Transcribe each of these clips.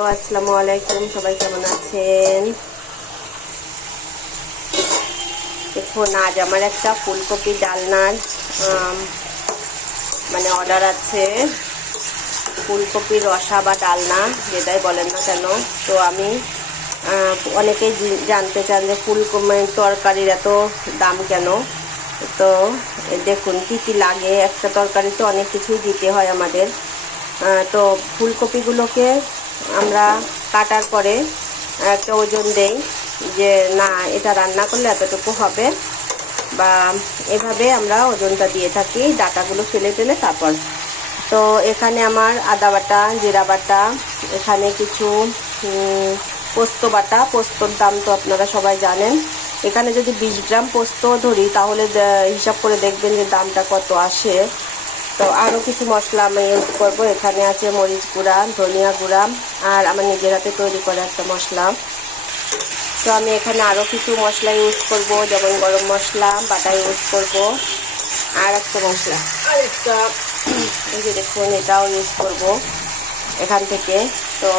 Hello, আসসালামু আলাইকুম। সবাই কেমন আছেন? দেখুন, আজ আমার একটা ফুলকপি ডালনার অর্ডার আছে। ফুলকপির রসা বা ডালনা যেটাই বলেন না কেন। তো আমি অনেকেই জানতে চান যে ফুলকপির তরকারির এত দাম কেন। তো দেখুন কি কি লাগে। একটা তরকারি তো অনেক কিছুই দিতে হয় আমাদের। তো ফুলকপিগুলোকে আমরা কাটার পরে একটা ওজন দেই যে না, এটা রান্না করলে এতটুকু হবে, বা এভাবে আমরা ওজনটা দিয়ে থাকি ডাটাগুলো ফেলে ফেলে। তারপর তো এখানে আমার আদা বাটা, জিরা বাটা, এখানে কিছু পোস্ত বাটা। পোস্তর দাম তো আপনারা সবাই জানেন। এখানে যদি 20 গ্রাম পোস্ত ধরি তাহলে হিসাব করে দেখবেন যে দামটা কত আসে। তো আরও কিছু মশলা আমি ইউজ করবো। এখানে আছে মরিচ গুঁড়া, ধনিয়া গুঁড়া, আর আমার নিজের হাতে তৈরি করা একটা মশলা। তো আমি এখানে আরও কিছু মশলা ইউজ করব, যেমন গরম মশলা বাটা ইউজ করব, আর একটা মশলা আরেকটা এই যে দেখুন এটাও ইউজ করব এখান থেকে। তো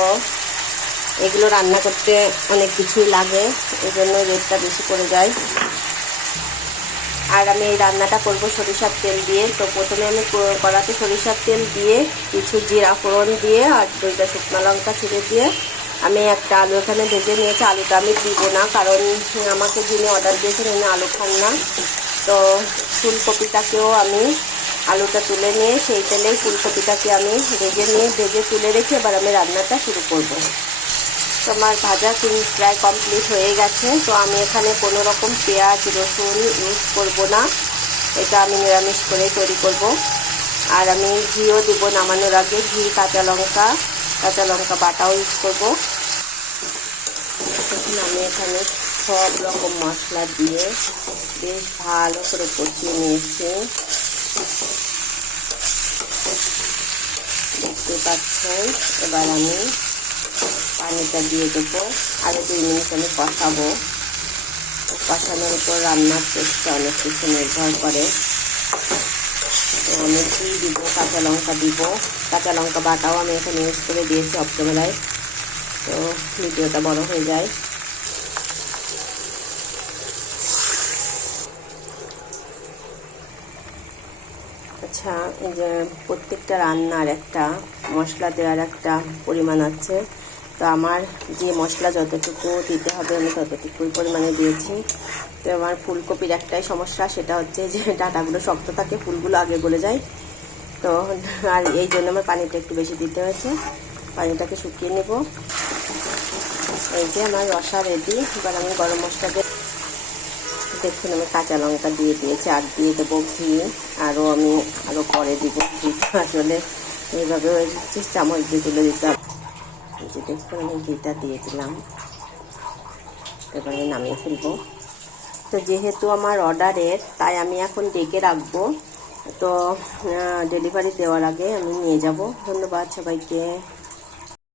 এগুলো রান্না করতে অনেক কিছুই লাগে, এই জন্য রেটটা বেশি পড়ে যায়। আর আমি এই রান্নাটা করব সরিষার তেল দিয়ে। তো প্রথমে আমি কড়াতে সরিষার তেল দিয়ে কিছু জিরা ফোড়ন দিয়ে আর 2টা শুকনো লঙ্কা ছিঁড়ে দিয়ে আমি একটা আলু এখানে ভেজে নিয়েছি। আলুটা আমি দিব না, কারণ আমাকে যিনি অর্ডার দিয়েছেন উনি আলু খান না। তো ফুলকপিটাকেও আমি আলুটা তুলে নিয়ে সেই তেলেই ফুলকপিটাকে আমি ভেজে তুলে রেখে এবার আমি রান্নাটা শুরু করব। তো আমার ভাজা প্রায় কমপ্লিট হয়ে গেছে। তো আমি এখানে কোনো রকম পেঁয়াজ রসুন ইউজ করব না, এটা আমি নিরামিষ করে তৈরি করব। আর আমি ঘিও দেবো নামানোর আগে, ঘি, কাঁচা লঙ্কা বাটাও ইউজ করব। এখন আমি এখানে সব রকম মশলা দিয়ে বেশ ভালো করে কষিয়ে নিয়েছি। দেখতে পাচ্ছেন। এবার আমি পানিটা দিয়ে দেবো। আরও 2 মিনিট আমি কষাবো। কষানোর উপর রান্নার টেস্টটা অনেক কিছু নির্ভর করে। তো আমি ঘি দিব, কাঁচা লঙ্কা দিব, কাঁচা লঙ্কা বাটাও আমি এখানে ইউজ করে দিয়েছি অপশনাল। তো ভিডিওটা বড় হয়ে যায়। আচ্ছা, এই যে প্রত্যেকটা রান্নার একটা মশলা দেওয়ার একটা পরিমাণ আছে। তো আমার যে মশলা যতটুকু দিতে হবে আমি ততটুকুই পরিমাণে দিয়েছি। তো আমার ফুলকপির একটাই সমস্যা, সেটা হচ্ছে যে ডাঁটাগুলো শক্ত থাকে, ফুলগুলো আগে গলে যায়। তো আর এই জন্য আমার পানিটা একটু বেশি দিতে হয়েছে। পানিটাকে শুকিয়ে নেব। এই যে আমার রসা রেডি। এবার আমি গরম মশলা দিয়ে দেখুন আমি কাঁচা লঙ্কা দিয়ে দিয়েছি, আর দিয়ে দেবো ঘি। আমি আরও পরে দিব ঘিটা। আসলে এইভাবে চামচ দিয়ে তুলে দিতাম। এই যে দেখুন আমি ঘিটা দিয়ে দিলাম। এবার আমি নামিয়ে ফেলবো। তো যেহেতু আমার অর্ডারের, তাই আমি এখন ডেকে রাখবো। তো ডেলিভারি দেওয়ার আগে আমি নিয়ে যাব। ধন্যবাদ সবাইকে।